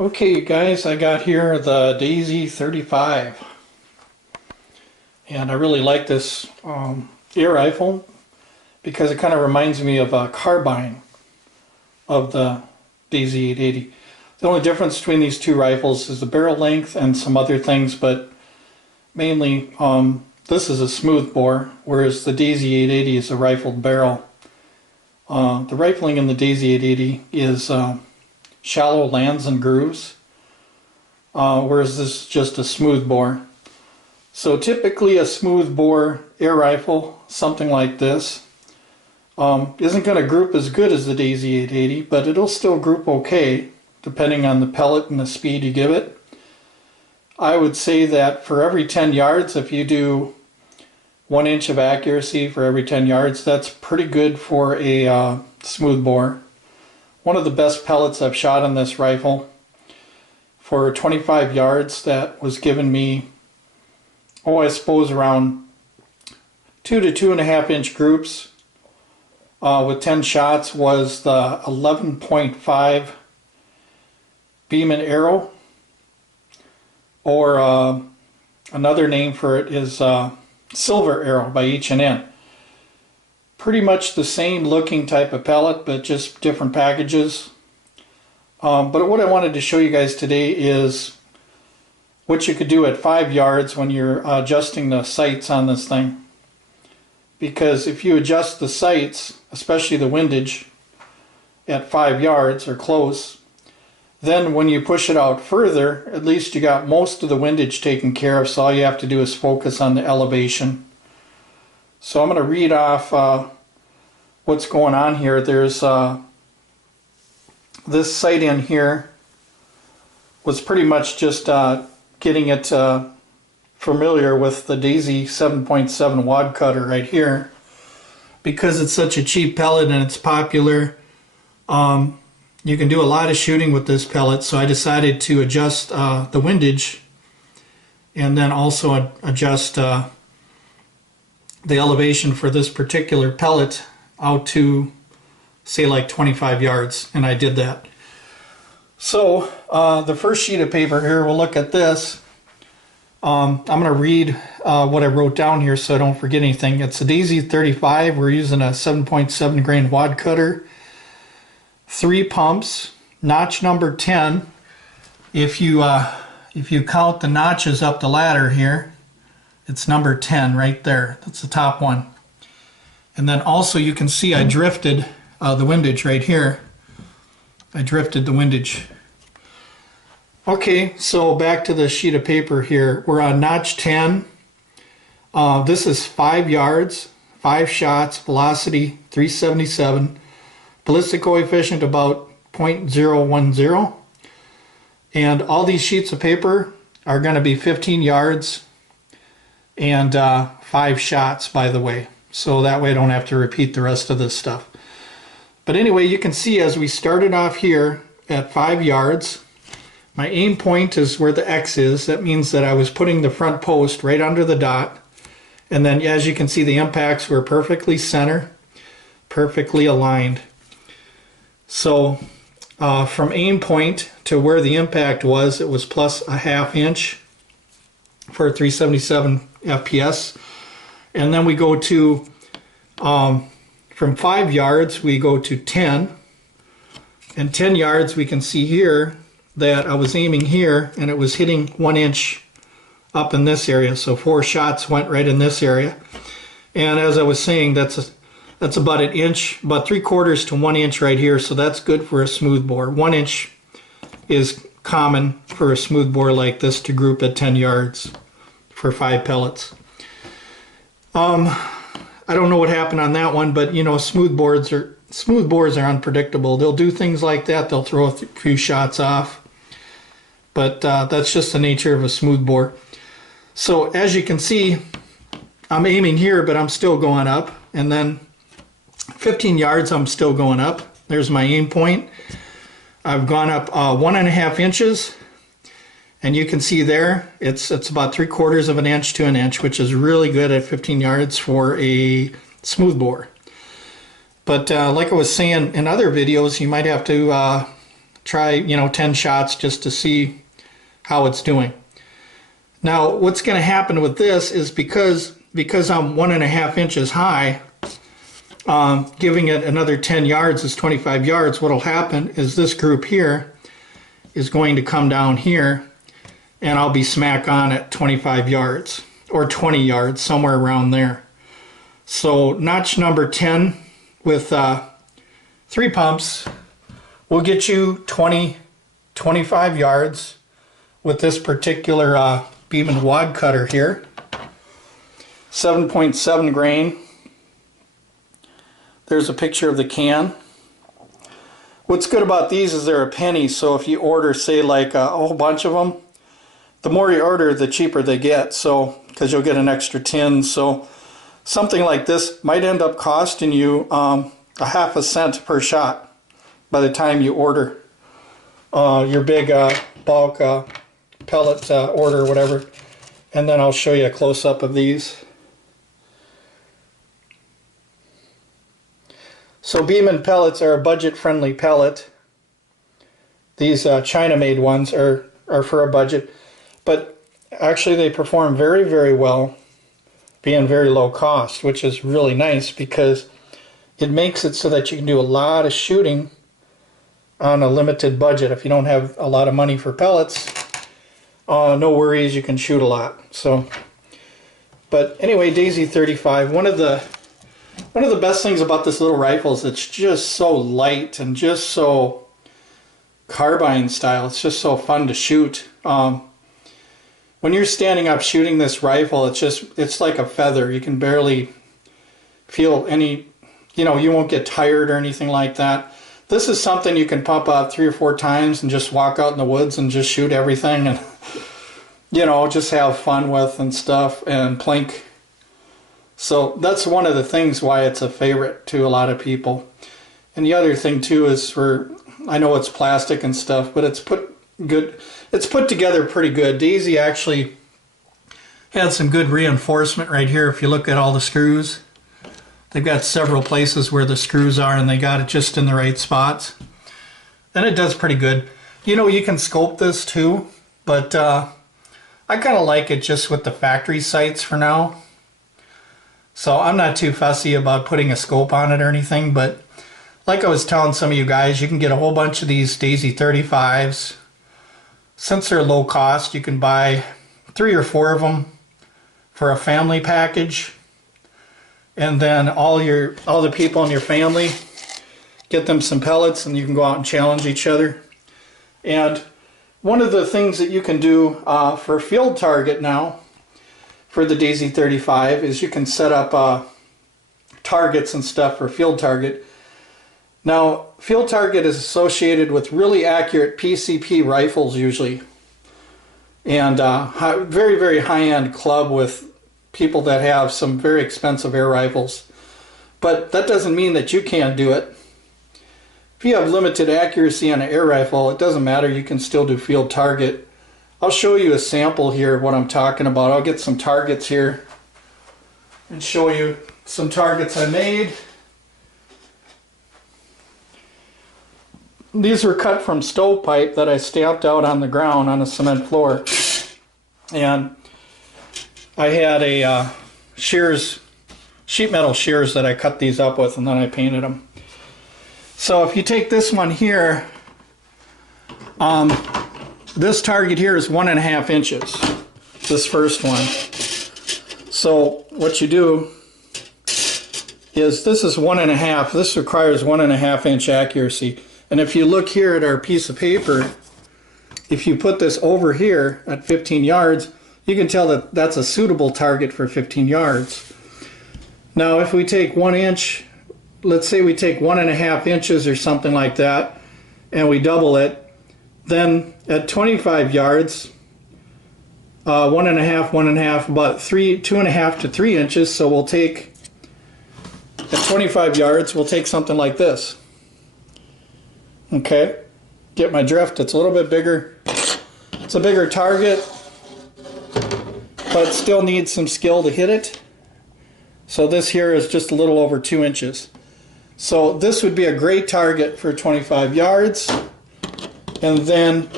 Okay, you guys, I got here the Daisy 35, and I really like this air rifle because it kind of reminds me of a carbine of the Daisy 880. The only difference between these two rifles is the barrel length and some other things, but mainly this is a smooth bore, whereas the Daisy 880 is a rifled barrel. The rifling in the Daisy 880 is shallow lands and grooves, whereas this is just a smooth bore. So typically a smooth bore air rifle, something like this, isn't going to group as good as the Daisy 880, but it'll still group okay depending on the pellet and the speed you give it. I would say that for every 10 yards, if you do 1 inch of accuracy for every 10 yards, that's pretty good for a smooth bore. One of the best pellets I've shot on this rifle, for 25 yards, that was giving me, I suppose around 2 to 2.5 inch groups with 10 shots, was the 11.5 beeman arrow, or another name for it is silver arrow by H&N. Pretty much the same looking type of pellet, but just different packages. But what I wanted to show you guys today is what you could do at 5 yards when you're adjusting the sights on this thing. Because if you adjust the sights, especially the windage, at 5 yards or close, then when you push it out further, at least you got most of the windage taken care of, so all you have to do is focus on the elevation. So I'm going to read off what's going on here. There's this sight in here was pretty much just getting it familiar with the Daisy 7.7 wad cutter right here. Because it's such a cheap pellet and it's popular, you can do a lot of shooting with this pellet, so I decided to adjust the windage and then also adjust the elevation for this particular pellet out to, say, like 25 yards, and I did that. So the first sheet of paper here, we'll look at this. I'm going to read what I wrote down here so I don't forget anything. It's a Daisy 35. We're using a 7.7 grain wad cutter. 3 pumps, notch number 10. If you count the notches up the ladder here, it's number 10 right there. That's the top one. And then also you can see I drifted the windage right here. I drifted the windage. Okay, so back to the sheet of paper here. We're on notch 10. This is 5 yards, 5 shots, velocity 377. Ballistic coefficient about 0.010, and all these sheets of paper are going to be 15 yards and 5 shots, by the way, so that way I don't have to repeat the rest of this stuff. But anyway, you can see as we started off here at 5 yards, my aim point is where the X is. That means that I was putting the front post right under the dot, and then as you can see, the impacts were perfectly center, perfectly aligned. So from aim point to where the impact was, it was plus a ½ inch for 377 FPS. And then we go to, from 5 yards, we go to 10. And 10 yards, we can see here that I was aiming here and it was hitting 1 inch up in this area. So 4 shots went right in this area. And as I was saying, that's about an inch, about 3/4 to 1 inch right here, so that's good for a smooth bore. 1 inch is common for a smooth bore like this to group at 10 yards for 5 pellets. I don't know what happened on that one, but you know, smooth bores are unpredictable. They'll do things like that. They'll throw a few shots off, but that's just the nature of a smooth bore. So as you can see, I'm aiming here, but I'm still going up, and then 15 yards, I'm still going up. There's my aim point. I've gone up 1.5 inches, and you can see there it's about 3/4 of an inch to an inch, which is really good at 15 yards for a smooth bore. But like I was saying in other videos, you might have to try, you know, 10 shots just to see how it's doing. Now, what's going to happen with this is because I'm 1.5 inches high, giving it another 10 yards is 25 yards. What'll happen is this group here is going to come down here, and I'll be smack on at 25 yards or 20 yards, somewhere around there. So notch number 10 with 3 pumps will get you 25 yards with this particular beeman wad cutter here. 7.7 grain. There's a picture of the can. What's good about these is they're a penny, so if you order, say, like a whole bunch of them, the more you order, the cheaper they get, so because you'll get an extra tin. So something like this might end up costing you a half a cent per shot by the time you order your big bulk pellet order or whatever. And then I'll show you a close-up of these. So beeman pellets are a budget-friendly pellet. These China-made ones are for a budget, but actually they perform very, very well, being very low cost, which is really nice because it makes it so that you can do a lot of shooting on a limited budget. If you don't have a lot of money for pellets, no worries, you can shoot a lot. So, but anyway, Daisy 35. One of the best things about this little rifle is it's just so light and just so carbine style. It's just so fun to shoot. When you're standing up shooting this rifle, it's like a feather. You can barely feel any, you know, you won't get tired or anything like that. This is something you can pump out 3 or 4 times and just walk out in the woods and just shoot everything and, you know, just have fun with and stuff and plink. So that's one of the things why it's a favorite to a lot of people. And the other thing too is I know it's plastic and stuff, but it's put together pretty good. Daisy actually had some good reinforcement right here. If you look at all the screws, they've got several places where the screws are and they got it just in the right spots. And it does pretty good. You know, you can scope this too, but I kind of like it just with the factory sights for now. So I'm not too fussy about putting a scope on it or anything, but like I was telling some of you guys, you can get a whole bunch of these Daisy 35s. Since they're low cost, you can buy 3 or 4 of them for a family package. And then all the people in your family, get them some pellets and you can go out and challenge each other. And one of the things that you can do for field target now, for the Daisy 35, is you can set up targets and stuff for field target. Now, field target is associated with really accurate PCP rifles usually, and very, very high-end club with people that have some very expensive air rifles. But that doesn't mean that you can't do it. If you have limited accuracy on an air rifle, it doesn't matter, you can still do field target. I'll show you a sample here of what I'm talking about. I'll get some targets here and show you some targets I made. These were cut from stovepipe that I stamped out on the ground on a cement floor. And I had a sheet metal shears that I cut these up with, and then I painted them. So if you take this one here, this target here is 1.5 inches, this first one. So what you do is, this is 1.5, this requires 1.5 inch accuracy. And if you look here at our piece of paper, if you put this over here at 15 yards, you can tell that that's a suitable target for 15 yards. Now if we take 1 inch, let's say we take 1.5 inches or something like that, and we double it, then at 25 yards, 1.5, about 2.5 to 3 inches, so we'll take, at 25 yards, we'll take something like this. Okay, get my drift, it's a little bit bigger. It's a bigger target, but still needs some skill to hit it. So this here is just a little over 2 inches. So this would be a great target for 25 yards. And then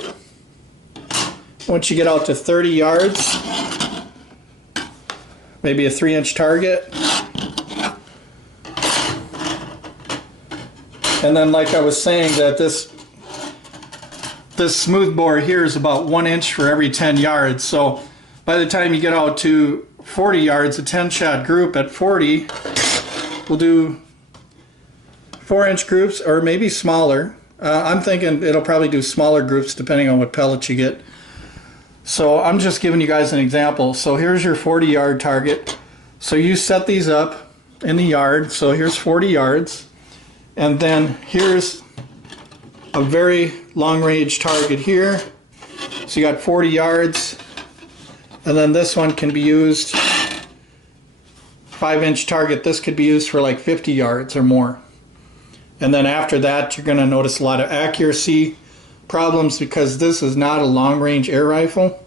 once you get out to 30 yards, maybe a 3-inch target. And then, like I was saying, that this smooth bore here is about 1 inch for every 10 yards. So by the time you get out to 40 yards, a 10-shot group at 40, we'll do 4-inch groups or maybe smaller. I'm thinking it'll probably do smaller groups depending on what pellets you get. So I'm just giving you guys an example. So here's your 40-yard target. So you set these up in the yard. So here's 40 yards. And then here's a very long-range target here. So you got 40 yards. And then this one can be used, 5-inch target. This could be used for like 50 yards or more. And then after that, you're going to notice a lot of accuracy problems because this is not a long-range air rifle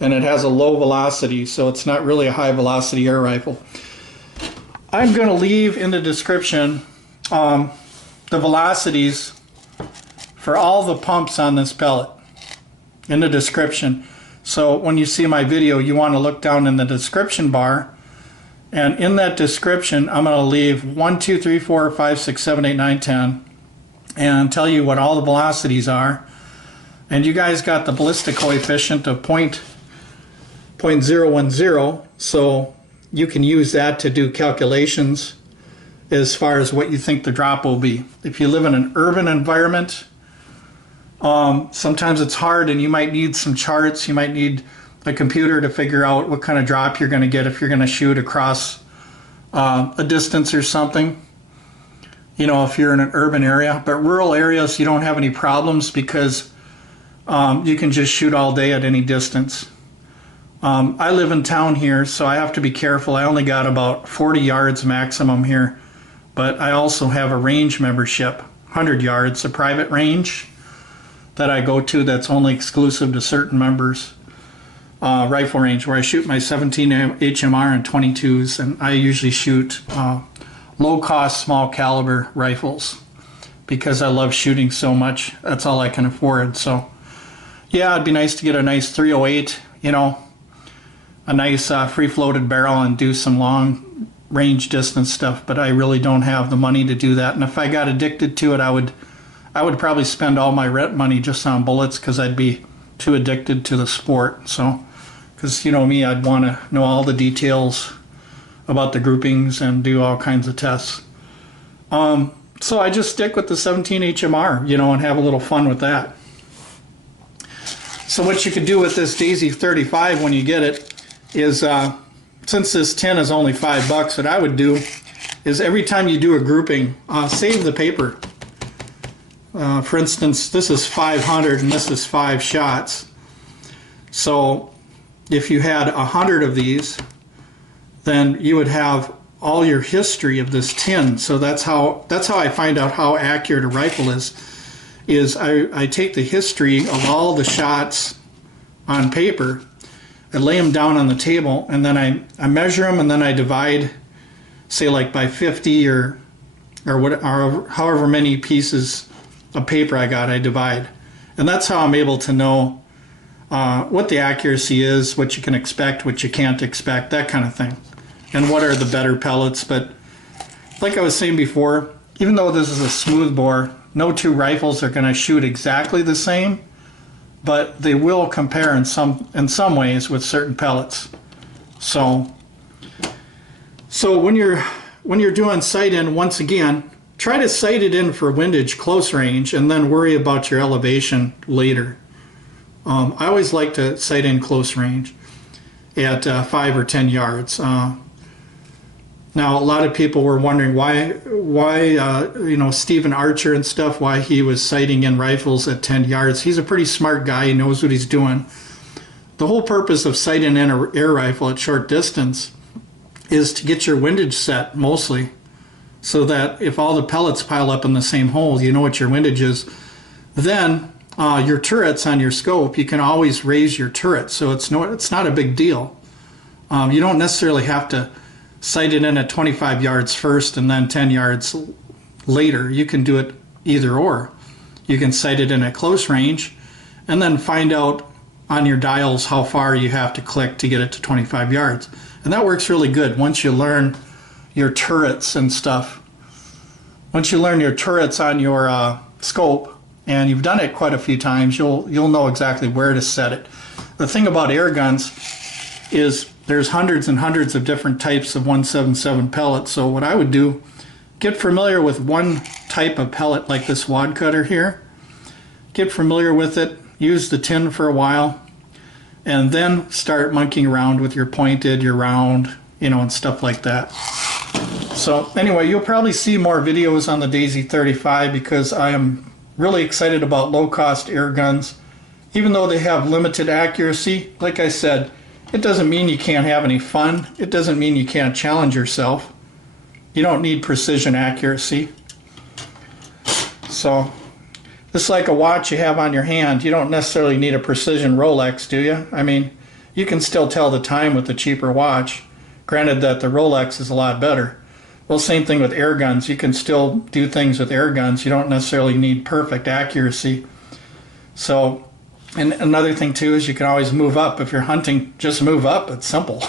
and it has a low velocity, so it's not really a high-velocity air rifle. I'm going to leave in the description the velocities for all the pumps on this pellet in the description. So when you see my video, you want to look down in the description bar, and in that description I'm going to leave 1, 2, 3, 4, 5, 6, 7, 8, 9, 10 and tell you what all the velocities are. And you guys got the ballistic coefficient of 0.010, so you can use that to do calculations as far as what you think the drop will be. If you live in an urban environment, sometimes it's hard and you might need some charts. You might need a computer to figure out what kind of drop you're going to get if you're going to shoot across a distance or something. You know, if you're in an urban area. But rural areas, you don't have any problems because you can just shoot all day at any distance. I live in town here, so I have to be careful. I only got about 40 yards maximum here. But I also have a range membership, 100 yards, a private range that I go to that's only exclusive to certain members. Rifle range where I shoot my 17 HMR and 22s, and I usually shoot low-cost, small caliber rifles because I love shooting so much. That's all I can afford. So yeah, it'd be nice to get a nice 308, you know, a nice free-floated barrel and do some long range distance stuff, but I really don't have the money to do that. And if I got addicted to it, I would probably spend all my rent money just on bullets because I'd be too addicted to the sport. So, because you know me, I'd want to know all the details about the groupings and do all kinds of tests. So I just stick with the 17 HMR, you know, and have a little fun with that. So what you could do with this Daisy 35 when you get it is, since this tin is only $5, what I would do is every time you do a grouping, save the paper. For instance, this is 500 and this is 5 shots. So if you had 100 of these, then you would have all your history of this tin. So that's how I find out how accurate a rifle is I take the history of all the shots on paper, I lay them down on the table, and then I measure them, and then I divide, say like by 50 or however many pieces of paper I got, I divide. And that's how I'm able to know what the accuracy is, what you can expect, what you can't expect, that kind of thing. And what are the better pellets. But like I was saying before, even though this is a smooth bore, no two rifles are going to shoot exactly the same, but they will compare in some ways with certain pellets. So when you're doing sight in, once again, try to sight it in for windage close range and then worry about your elevation later. I always like to sight in close range at 5 or 10 yards. Now, a lot of people were wondering why you know, Stephen Archer and stuff, why he was sighting in rifles at 10 yards. He's a pretty smart guy. He knows what he's doing. The whole purpose of sighting in an air rifle at short distance is to get your windage set, mostly, so that if all the pellets pile up in the same hole, you know what your windage is. Then your turrets on your scope, you can always raise your turret, so it's not a big deal. You don't necessarily have to sight it in at 25 yards first and then 10 yards later. You can do it either or. You can sight it in at close range and then find out on your dials how far you have to click to get it to 25 yards. And that works really good once you learn your turrets and stuff. Once you learn your turrets on your scope, and you've done it quite a few times, you'll know exactly where to set it. The thing about air guns is there's hundreds and hundreds of different types of 177 pellets. So what I would do, get familiar with one type of pellet like this wad cutter here. Get familiar with it, use the tin for a while, and then start monkeying around with your pointed, your round, and stuff like that. So anyway, you'll probably see more videos on the Daisy 35 because I am really excited about low-cost air guns. Even though they have limited accuracy, like I said, it doesn't mean you can't have any fun. It doesn't mean you can't challenge yourself. You don't need precision accuracy. So, just like a watch you have on your hand, you don't necessarily need a precision Rolex, do you? I mean, you can still tell the time with a cheaper watch. Granted that the Rolex is a lot better. Well, same thing with air guns. You can still do things with air guns. You don't necessarily need perfect accuracy. So, and another thing too is you can always move up. If you're hunting, just move up. It's simple.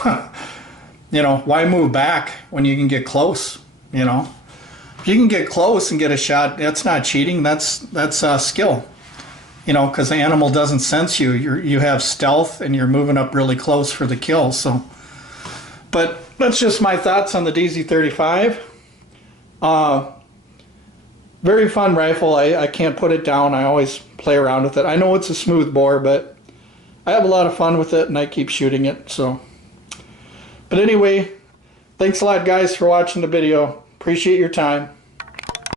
Why move back when you can get close? If you can get close and get a shot, that's not cheating. That's skill. Because the animal doesn't sense you. You have stealth and you're moving up really close for the kill. So, but that's just my thoughts on the DZ35. Very fun rifle. I can't put it down. I always play around with it. I know it's a smooth bore, but I have a lot of fun with it and I keep shooting it. So, but anyway, thanks a lot guys for watching the video. Appreciate your time.